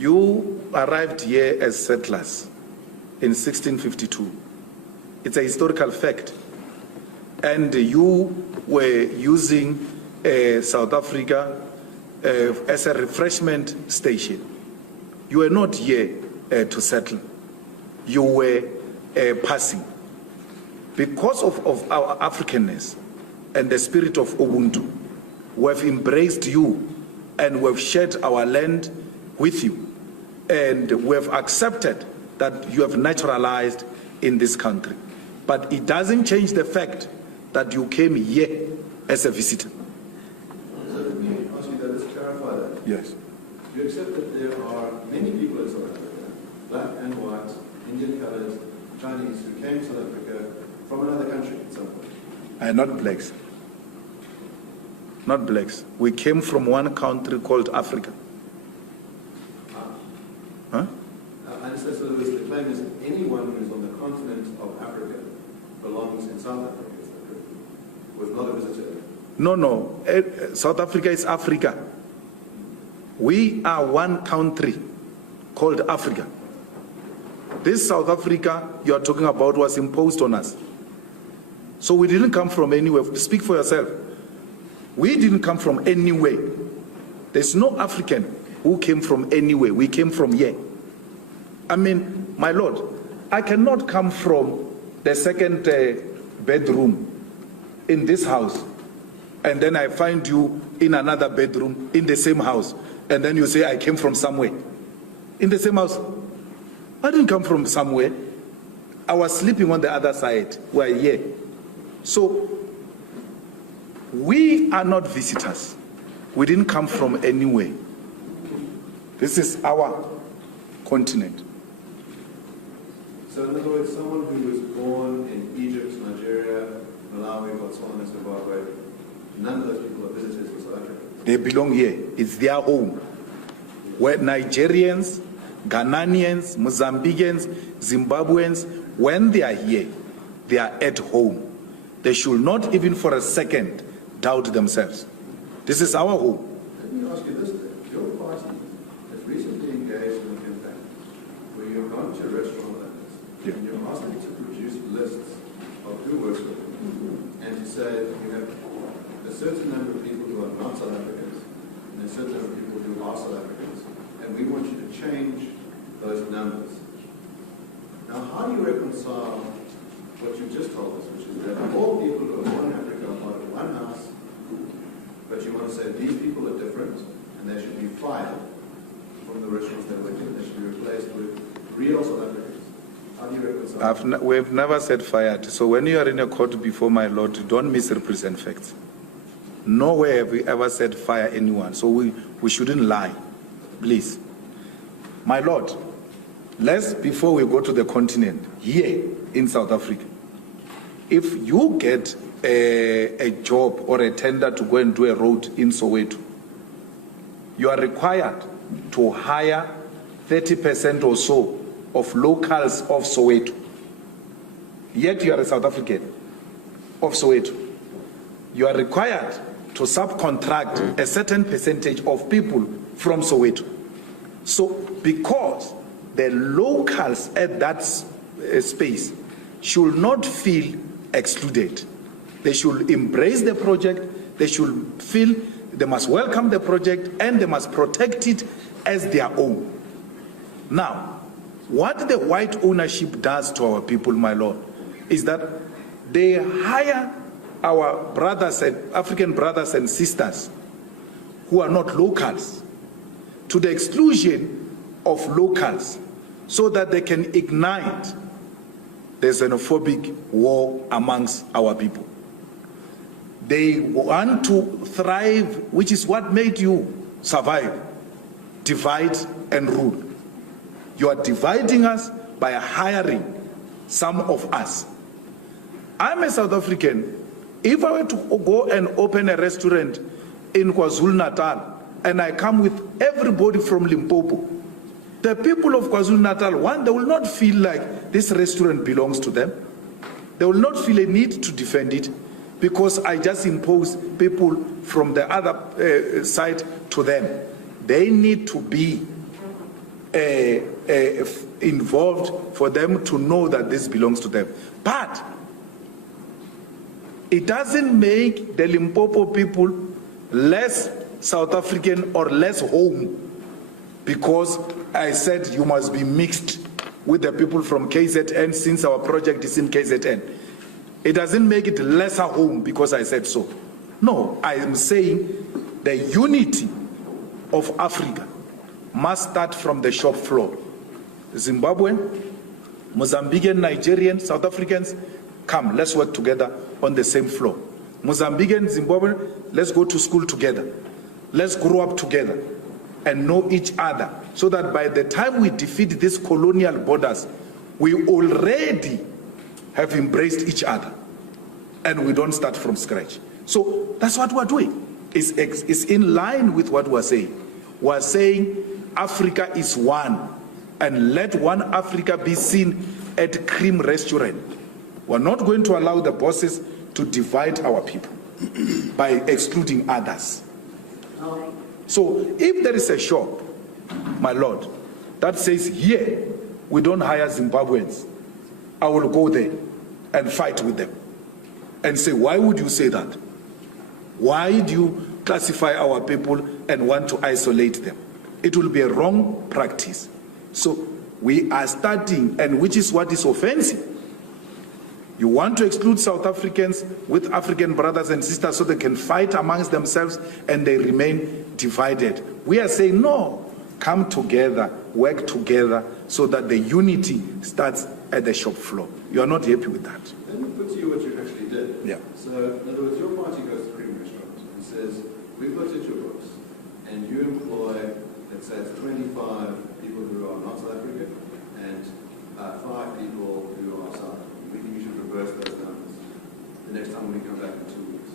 You arrived here as settlers in 1652. It's a historical fact. And you were using South Africa as a refreshment station. You were not here to settle. You were passing. Because of our Africanness and the spirit of Ubuntu, we have embraced you and we have shared our land with you. And we have accepted that you have naturalized in this country. But it doesn't change the fact that you came here as a visitor. So let me ask you that, let's clarify that. Yes. You accept that there are many people in South Africa, black and white, Indian colors, Chinese, who came to South Africa from another country at some point? Not blacks. Not blacks. We came from one country called Africa. Huh? I understand. So the claim is that anyone who is on the continent of Africa belongs in South Africa. Was not a visitor. No. South Africa is Africa. We are one country called Africa. This South Africa you are talking about was imposed on us. So we didn't come from anywhere. Speak for yourself. We didn't come from anywhere. There's no African who came from anywhere. We came from here. I mean, my Lord, I cannot come from the second bedroom in this house, and then I find you in another bedroom in the same house, and then you say I came from somewhere. In the same house. I didn't come from somewhere. I was sleeping on the other side. We're here. So we are not visitors. We didn't come from anywhere. This is our continent. So in other words, someone who was born in Egypt, Nigeria, Malawi, Botswana, and Zimbabwe, none of those people are visitors in South Africa. They belong here. It's their home. Where Nigerians, Ghanaians, Mozambicans, Zimbabweans, when they are here, they are at home. They should not even for a second doubt themselves. This is our home. Let me ask you this then. Your party has recently engaged in a campaign where you've gone to restaurant owners and you're asking to produce lists of who works with them and to say that you have a certain number of people who are not South Africans and a certain number of people who are South Africans, and we want you to change those numbers. Now, how do you reconcile what you just told us, which is that all people who are born in Africa are part of one house, but you want to say these people are different and they should be fired from the restaurants they work in, they should be replaced with real South Africans? How do you reconcile? We've never said fired. So when you are in a court before my Lord, don't misrepresent facts. Nowhere have we ever said fire anyone. So we shouldn't lie. Please. My Lord, before we go to the continent, here in South Africa, if you get a job or a tender to go and do a road in Soweto, you are required to hire 30% or so of locals of Soweto. Yet you are a South African of Soweto. You are required to subcontract a certain percentage of people from Soweto. So because the locals at that space should not feel excluded, they should embrace the project, they should feel they must welcome the project, and they must protect it as their own. Now, what the white ownership does to our people, my Lord, is that they hire our brothers and African brothers and sisters who are not locals to the exclusion of locals so that they can ignite the xenophobic war amongst our people. They want to thrive, which is what made you survive. Divide and rule. You are dividing us by hiring some of us. I'm a South African. If I were to go and open a restaurant in KwaZulu-Natal and I come with everybody from Limpopo, the people of KwaZulu-Natal, one, they will not feel like this restaurant belongs to them. They will not feel a need to defend it because I just impose people from the other side to them. They need to be involved for them to know that this belongs to them. But it doesn't make the Limpopo people less South African or less home because I said you must be mixed with the people from KZN since our project is in KZN. It doesn't make it lesser home because I said so. No, I am saying the unity of Africa must start from the shop floor. Zimbabwean, Mozambican, Nigerian, South Africans, come, let's work together on the same floor. Mozambican, Zimbabwean, let's go to school together. Let's grow up together and know each other so that by the time we defeat these colonial borders, we already have embraced each other and we don't start from scratch. So that's what we're doing. It's in line with what we're saying. We're saying Africa is one, and let one Africa be seen at Cream Restaurant. We're not going to allow the bosses to divide our people by excluding others. So if there is a shop, my Lord, that says here we don't hire Zimbabweans, I will go there and fight with them and say, why would you say that? Why do you classify our people and want to isolate them? It will be a wrong practice. So we are starting, and which is what is offensive. You want to exclude South Africans with African brothers and sisters so they can fight amongst themselves and they remain divided. We are saying, no, come together, work together so that the unity starts at the shop floor. You are not happy with that. Let me put to you what you actually did. Yeah. So, in other words, your party goes to Cream Restaurant and says, we've looked at your books and you employ, let's say it's 25 people who are not South African and 5 people who are South African. We think you should reverse those numbers the next time we come back in 2 weeks.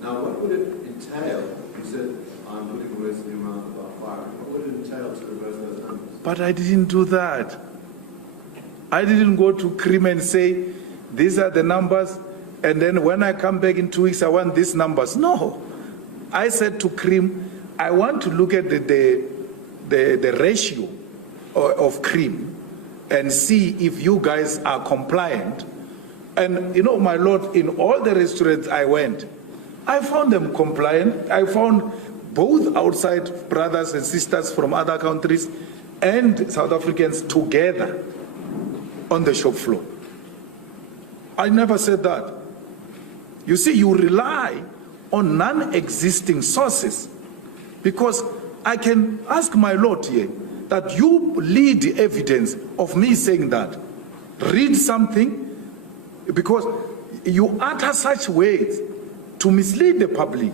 Now, what would it entail? You said, I'm putting words in your mouth about firing. What would it entail to reverse those numbers? But I didn't do that. I didn't go to Cream and say, these are the numbers, and then when I come back in 2 weeks, I want these numbers. No. I said to Cream, I want to look at the ratio of Cream and see if you guys are compliant. And you know, my Lord, in all the restaurants I went, I found them compliant. I found both outside brothers and sisters from other countries and South Africans together on the shop floor. I never said that. You see, you rely on non-existing sources because I can ask my Lord here that you lead the evidence of me saying that. Read something, because you utter such words to mislead the public.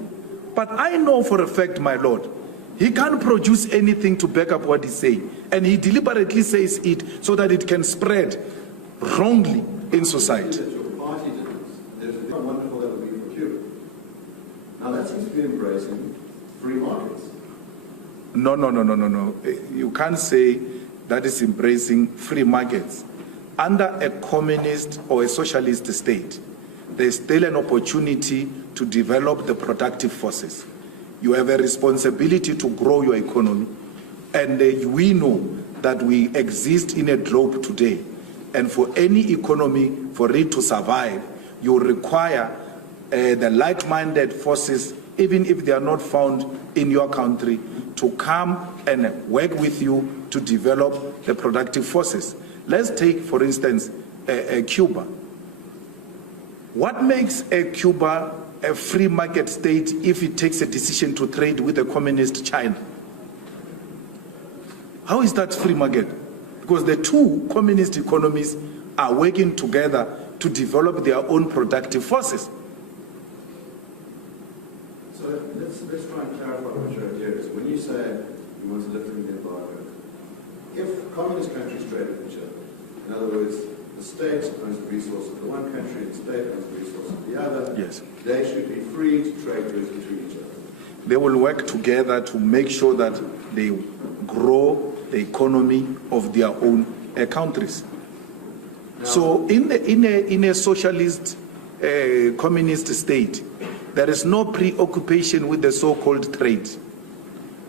But I know for a fact, my Lord, he can't produce anything to back up what he's saying. And he deliberately says it so that it can spread wrongly in society. That your party did this. There's a wonderful that would be for Cuba. Now that seems to be embracing free markets. No. You can't say that is embracing free markets. Under a communist or a socialist state, there's still an opportunity to develop the productive forces. You have a responsibility to grow your economy. And we know that we exist in a globe today. And for any economy, for it to survive, you require the like-minded forces, even if they are not found in your country, to come and work with you to develop the productive forces. Let's take, for instance, Cuba. What makes Cuba a free market state if it takes a decision to trade with a communist China? How is that free market? Because the two communist economies are working together to develop their own productive forces. So let's try and clarify what your idea is. When you say you want to lift the embargo, if communist countries trade with each other, in other words, the state owns the resources of the one country, the state owns the resources of the other, yes, they should be free to trade goods between each other. They will work together to make sure that they grow the economy of their own countries. Now, so in a socialist communist state, there is no preoccupation with the so-called trade.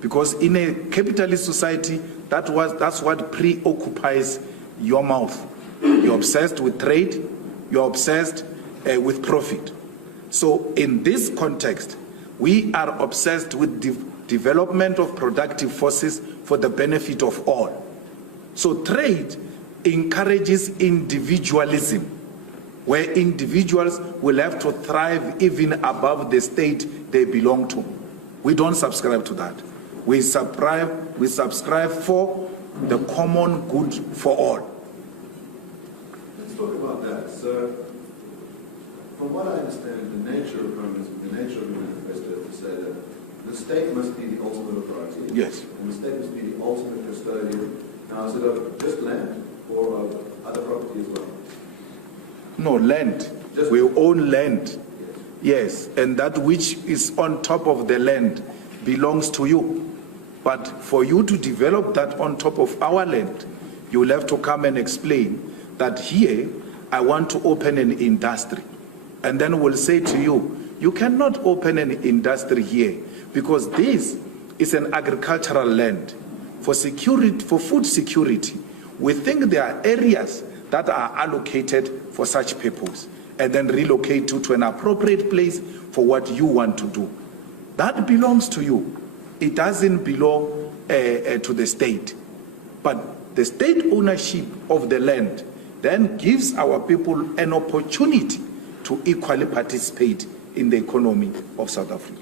Because in a capitalist society, that's what preoccupies your mouth. You're obsessed with trade, you're obsessed with profit. So in this context, we are obsessed with development of productive forces for the benefit of all. So trade encourages individualism, where individuals will have to thrive even above the state they belong to. We don't subscribe to that. We subscribe for the common good for all. Let's talk about that. So, from what I understand, the nature of communism, the nature of the manifesto is to say that the state must be the ultimate authority. Yes. And the state must be the ultimate custodian. Now, is it of just land or of other property as well? No, land. We own land. Yes, and that which is on top of the land belongs to you. But for you to develop that on top of our land, you will have to come and explain that here, I want to open an industry. And then we'll say to you, you cannot open an industry here because this is an agricultural land. For security, for food security, we think there are areas that are allocated for such purpose and then relocate to an appropriate place for what you want to do. That belongs to you. It doesn't belong to the state. But the state ownership of the land then gives our people an opportunity to equally participate in the economy of South Africa.